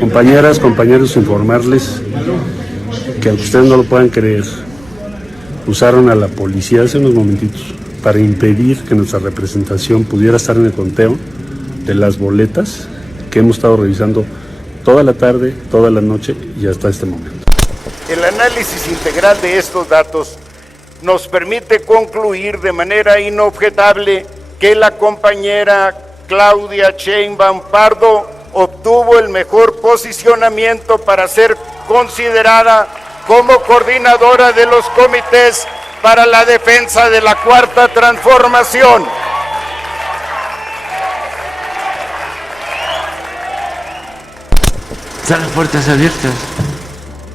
Compañeras, compañeros, informarles que aunque ustedes no lo puedan creer, usaron a la policía hace unos momentitos para impedir que nuestra representación pudiera estar en el conteo de las boletas que hemos estado revisando toda la tarde, toda la noche y hasta este momento. El análisis integral de estos datos nos permite concluir de manera inobjetable que la compañera Claudia Sheinbaum Pardo obtuvo el mejor posicionamiento para ser considerada como coordinadora de los comités para la defensa de la Cuarta Transformación. Están las puertas abiertas,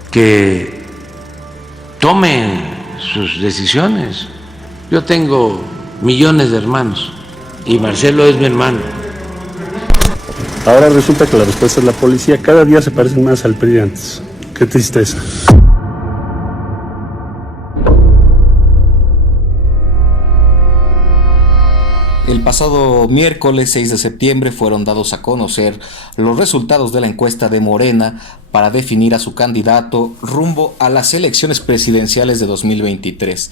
que tomen sus decisiones. Yo tengo millones de hermanos y Marcelo es mi hermano. Ahora resulta que la respuesta es la policía. Cada día se parecen más al PRI de antes. Qué tristeza. El pasado miércoles 6 de septiembre fueron dados a conocer los resultados de la encuesta de Morena para definir a su candidato rumbo a las elecciones presidenciales de 2023.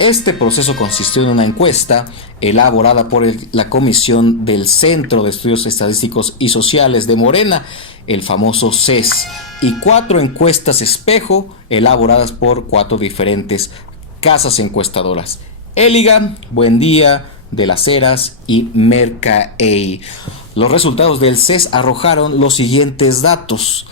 Este proceso consistió en una encuesta elaborada por la Comisión del Centro de Estudios Estadísticos y Sociales de Morena, el famoso CES, y 4 encuestas espejo elaboradas por 4 diferentes casas encuestadoras: Eliga, Buen Día, De las Heras y Mercaey. Los resultados del CES arrojaron los siguientes datos.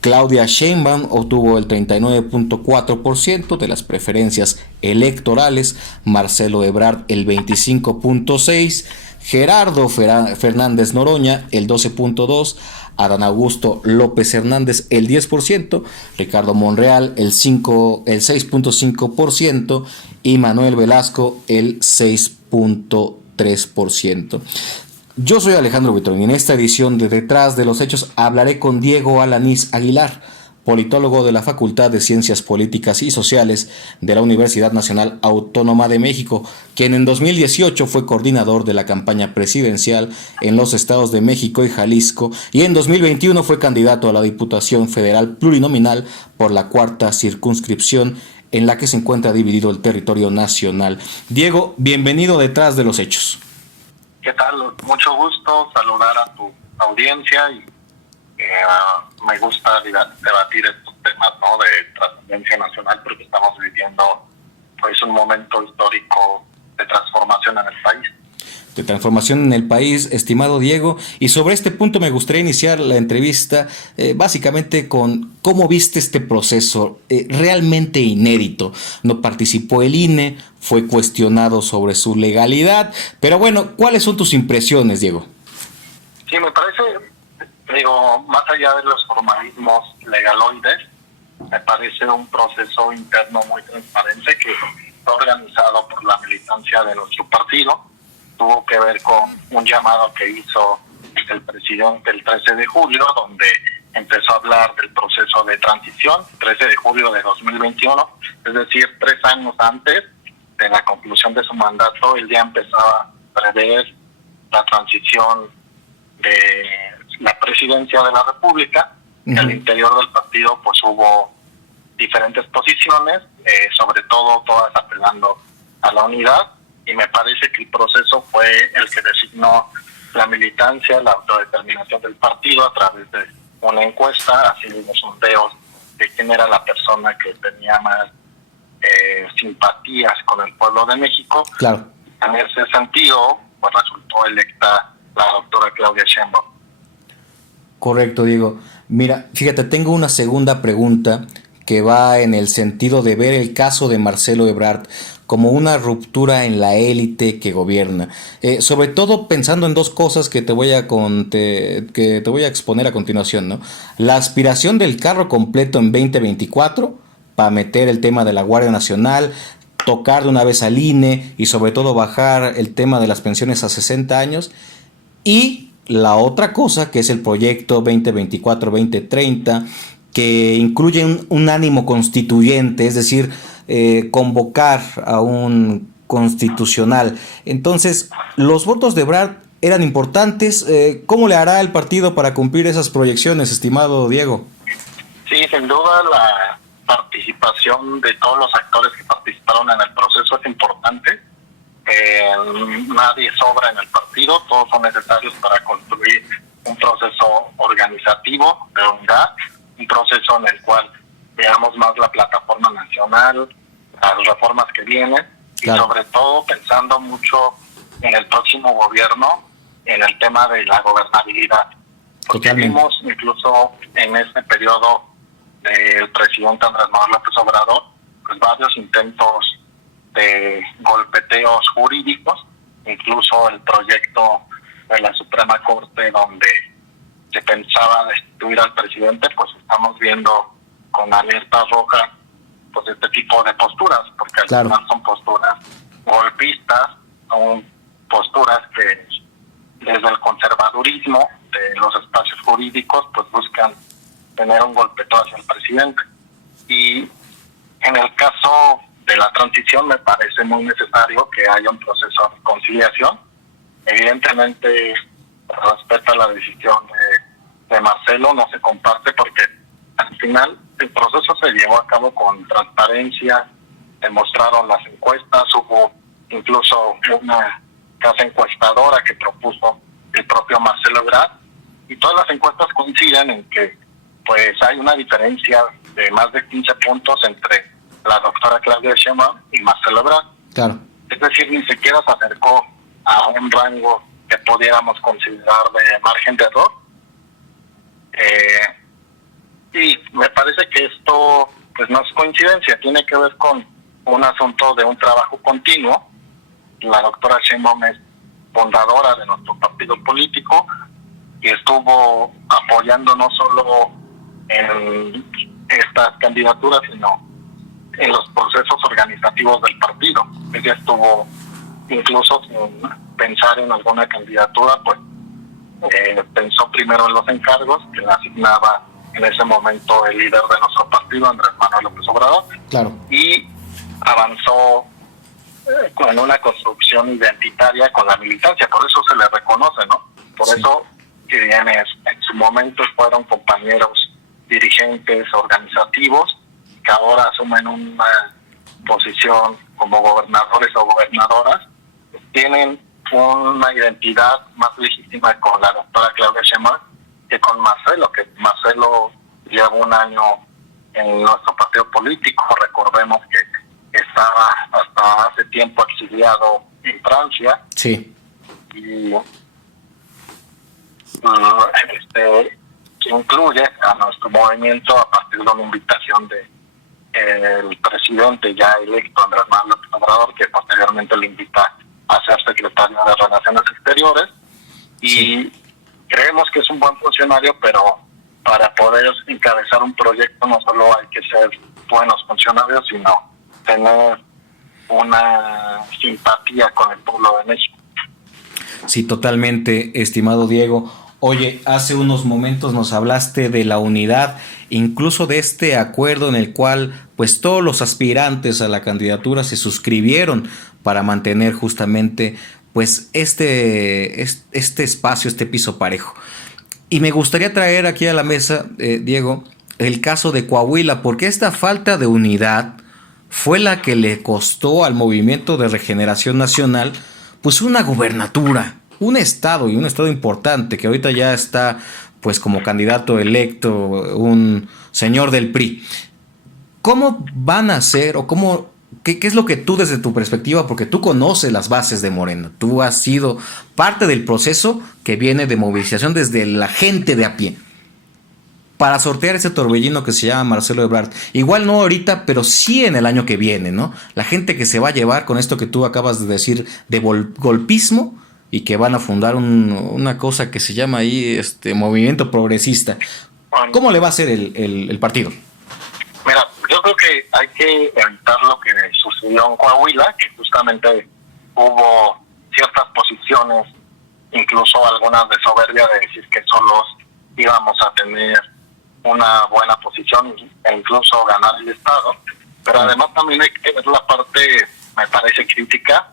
Claudia Sheinbaum obtuvo el 39.4% de las preferencias electorales, Marcelo Ebrard el 25.6%, Gerardo Fernández Noroña el 12.2%, Adán Augusto López Hernández el 10%, Ricardo Monreal el 6.5% y Manuel Velasco el 6.3%. Yo soy Alejandro Buitrón y en esta edición de Detrás de los Hechos hablaré con Diego Alanís Aguilar, politólogo de la Facultad de Ciencias Políticas y Sociales de la Universidad Nacional Autónoma de México, quien en 2018 fue coordinador de la campaña presidencial en los estados de México y Jalisco, y en 2021 fue candidato a la Diputación Federal Plurinominal por la 4ª circunscripción en la que se encuentra dividido el territorio nacional. Diego, bienvenido Detrás de los Hechos. ¿Qué tal? Mucho gusto saludar a tu audiencia y me gusta debatir estos temas, ¿no?, de trascendencia nacional, porque estamos viviendo pues un momento histórico de transformación en el país. De transformación en el país, estimado Diego, y sobre este punto me gustaría iniciar la entrevista básicamente con cómo viste este proceso realmente inédito. No participó el INE, fue cuestionado sobre su legalidad, pero bueno, ¿cuáles son tus impresiones, Diego? Sí, me parece, más allá de los formalismos legaloides, me parece un proceso interno muy transparente que fue organizado por la militancia de nuestro partido. Tuvo que ver con un llamado que hizo el presidente el 13 de julio, donde empezó a hablar del proceso de transición, 13 de julio de 2021, es decir, 3 años antes de la conclusión de su mandato. Él ya empezaba a prever la transición de la presidencia de la República. Uh-huh. Al interior del partido pues hubo diferentes posiciones, sobre todo todas apelando a la unidad, y me parece que el proceso fue el que designó la militancia, la autodeterminación del partido a través de una encuesta, así mismo sondeos de quién era la persona que tenía más simpatías con el pueblo de México. Claro. En ese sentido, pues resultó electa la doctora Claudia Sheinbaum. Correcto, Diego. Mira, fíjate, tengo una segunda pregunta que va en el sentido de ver el caso de Marcelo Ebrard como una ruptura en la élite que gobierna. Sobre todo pensando en 2 cosas que te voy a exponer a continuación, ¿no? La aspiración del carro completo en 2024 para meter el tema de la Guardia Nacional, tocar de una vez al INE y sobre todo bajar el tema de las pensiones a 60 años. Y la otra cosa que es el proyecto 2024-2030, que incluye un ánimo constituyente, es decir, convocar a un constitucional. Entonces, los votos de Ebrard eran importantes. ¿Cómo le hará el partido para cumplir esas proyecciones, estimado Diego? Sí, sin duda la participación de todos los actores que participaron en el proceso es importante. Nadie sobra en el partido, todos son necesarios para construir un proceso organizativo de unidad, un proceso en el cual veamos más la plataforma nacional, las reformas que vienen, claro, y sobre todo pensando mucho en el próximo gobierno, en el tema de la gobernabilidad. Porque vimos incluso en este periodo del presidente Andrés Manuel López Obrador, pues varios intentos de golpeteos jurídicos, incluso el proyecto de la Suprema Corte donde se pensaba destituir al presidente, pues estamos viendo con alerta roja pues este tipo de posturas, porque al final son posturas golpistas, son posturas que desde el conservadurismo de los espacios jurídicos pues buscan tener un golpeteo hacia el presidente. Y en el caso de la transición me parece muy necesario que haya un proceso de conciliación. Evidentemente respeta la decisión de Marcelo, no se comparte porque al final el proceso se llevó a cabo con transparencia, demostraron las encuestas, hubo incluso una casa encuestadora que propuso el propio Marcelo Ebrard, y todas las encuestas coinciden en que pues hay una diferencia de más de 15 puntos entre la doctora Claudia Sheinbaum y Marcelo Ebrard. Claro. Es decir, ni siquiera se acercó a un rango que pudiéramos considerar de margen de error. Y me parece que esto pues no es coincidencia, tiene que ver con un asunto de un trabajo continuo. La doctora Sheinbaum es fundadora de nuestro partido político y estuvo apoyando no solo en estas candidaturas, sino en los procesos organizativos del partido. Ella estuvo incluso sin pensar en alguna candidatura, pues pensó primero en los encargos que le asignaba en ese momento el líder de nuestro partido, Andrés Manuel López Obrador, claro, y avanzó con una construcción identitaria con la militancia. Por eso se le reconoce, ¿no? Por eso quienes en su momento fueron compañeros dirigentes organizativos que ahora asumen una posición como gobernadores o gobernadoras, tienen una identidad más legítima con la doctora Claudia Sheinbaum que con Marcelo, que Marcelo lleva un año en nuestro partido político. Recordemos que estaba hasta hace tiempo exiliado en Francia. Sí. Y que incluye a nuestro movimiento a partir de una invitación de el presidente ya electo Andrés Manuel López Obrador, que posteriormente le invita a ser secretario de Relaciones Exteriores. Y creemos que es un buen funcionario, pero para poder encabezar un proyecto no solo hay que ser buenos funcionarios, sino tener una simpatía con el pueblo de México. Sí, totalmente, estimado Diego. Oye, hace unos momentos nos hablaste de la unidad, incluso de este acuerdo en el cual pues todos los aspirantes a la candidatura se suscribieron para mantener justamente pues este espacio, este piso parejo. Y me gustaría traer aquí a la mesa, Diego, el caso de Coahuila, porque esta falta de unidad fue la que le costó al Movimiento de Regeneración Nacional pues una gubernatura, un estado importante, que ahorita ya está pues como candidato electo un señor del PRI. ¿Cómo van a hacer o qué es lo que tú desde tu perspectiva, porque tú conoces las bases de Morena, tú has sido parte del proceso que viene de movilización desde la gente de a pie, para sortear ese torbellino que se llama Marcelo Ebrard? Igual no ahorita, pero sí en el año que viene, ¿no? La gente que se va a llevar con esto que tú acabas de decir de golpismo, y que van a fundar una cosa que se llama ahí Movimiento Progresista. ¿Cómo le va a hacer el partido? Mira, yo creo que hay que evitar lo que sucedió en Coahuila, que justamente hubo ciertas posiciones, incluso algunas de soberbia, de decir que solos íbamos a tener una buena posición e incluso ganar el Estado. Pero además también hay que ver la parte, me parece, crítica,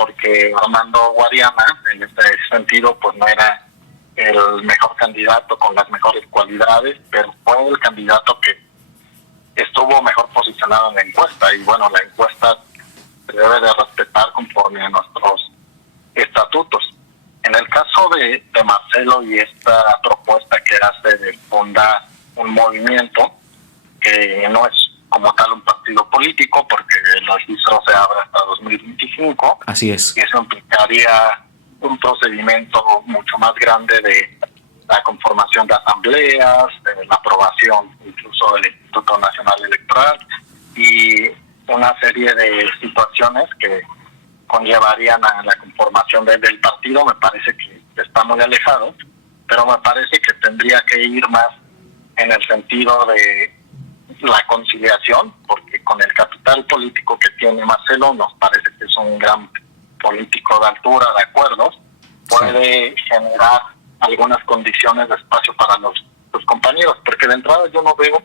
porque Armando Guadiana, en este sentido, pues no era el mejor candidato con las mejores cualidades, pero fue el candidato que estuvo mejor posicionado en la encuesta. Y bueno, la encuesta se debe de respetar conforme a nuestros estatutos. En el caso de Marcelo y esta propuesta que hace de fundar un movimiento que no es como tal un partido político, porque el registro se abre hasta 2025. Así es. Y eso implicaría un procedimiento mucho más grande de la conformación de asambleas, de la aprobación incluso del Instituto Nacional Electoral y una serie de situaciones que conllevarían a la conformación del partido. Me parece que está muy alejado, pero me parece que tendría que ir más en el sentido de la conciliación, porque con el capital político que tiene Marcelo, nos parece que es un gran político de altura, de acuerdos, puede generar algunas condiciones de espacio para los compañeros, porque de entrada yo no veo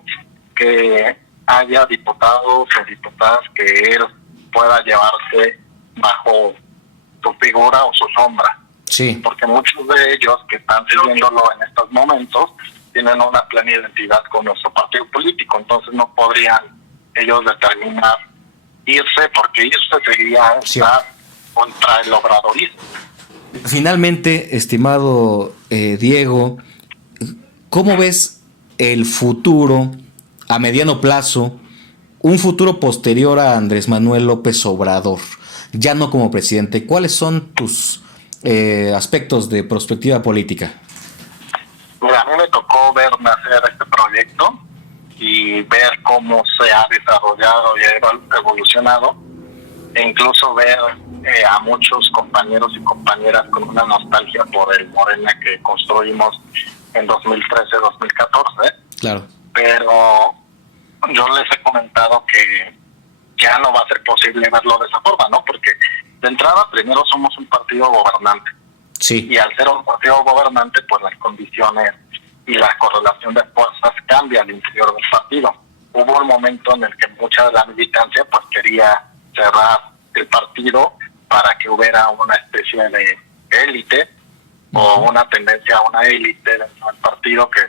que haya diputados o diputadas que él pueda llevarse bajo su figura o su sombra. Sí. Porque muchos de ellos que están siguiéndolo en estos momentos tienen una plena identidad con nuestro partido político, entonces no podrían ellos determinar irse, porque irse sería estar contra el obradorismo. Finalmente, estimado Diego, ¿cómo ves el futuro a mediano plazo, un futuro posterior a Andrés Manuel López Obrador, ya no como presidente? ¿Cuáles son tus aspectos de perspectiva política? Mira, a mí me tocó ver nacer este proyecto y ver cómo se ha desarrollado y ha evolucionado, e incluso ver a muchos compañeros y compañeras con una nostalgia por el Morena que construimos en 2013-2014. Claro. Pero yo les he comentado que ya no va a ser posible verlo de esa forma, ¿no? Porque de entrada primero somos un partido gobernante. Sí. Y al ser un partido gobernante, pues las condiciones y la correlación de fuerzas cambia al interior del partido. Hubo un momento en el que mucha de la militancia pues quería cerrar el partido para que hubiera una especie de élite o una tendencia a una élite dentro del partido que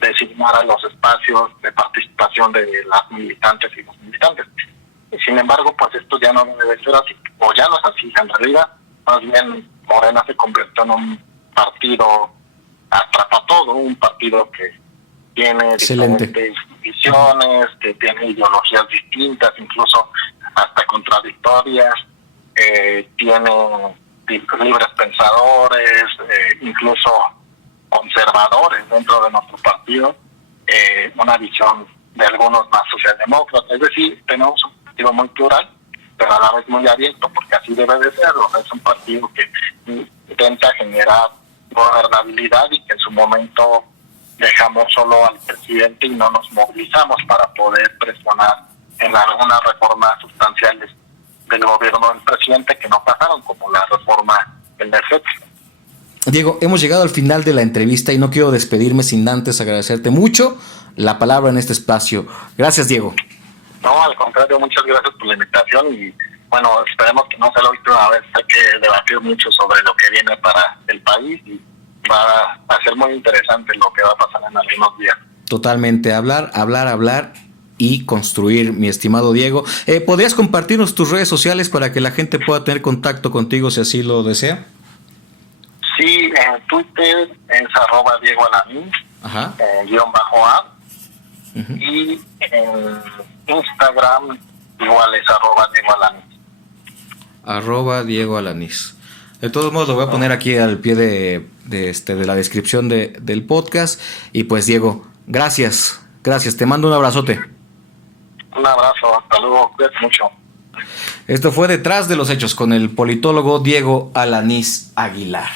designara los espacios de participación de las militantes y los militantes. Y sin embargo, pues esto ya no debe ser así, o ya no es así. En realidad, más bien Morena se convirtió en un partido atrapatodo, un partido que tiene diferentes visiones, que tiene ideologías distintas, incluso hasta contradictorias, tiene libres pensadores, incluso conservadores dentro de nuestro partido, una visión de algunos más socialdemócratas. Es decir, tenemos un partido muy plural, pero a la vez muy abierto, porque así debe de serlo. Es un partido que intenta generar gobernabilidad y que en su momento dejamos solo al presidente y no nos movilizamos para poder presionar en algunas reformas sustanciales del gobierno del presidente que no pasaron, como la reforma energética. Diego, hemos llegado al final de la entrevista y no quiero despedirme sin antes agradecerte mucho la palabra en este espacio. Gracias, Diego. No, al contrario, muchas gracias por la invitación y bueno, esperemos que no sea la última vez. Hay que debatir mucho sobre lo que viene para el país y va a ser muy interesante lo que va a pasar en algunos días. Totalmente, hablar y construir, mi estimado Diego. ¿Podrías compartirnos tus redes sociales para que la gente pueda tener contacto contigo si así lo desea? Sí, en Twitter es @DiegoAlanis, _A, y en Instagram igual es @DiegoAlanis. @DiegoAlanis. De todos modos lo voy a poner aquí al pie de la descripción del podcast. Y pues, Diego, gracias, te mando un abrazote. Un abrazo, hasta luego, cuídate mucho. Esto fue Detrás de los Hechos con el politólogo Diego Alanís Aguilar.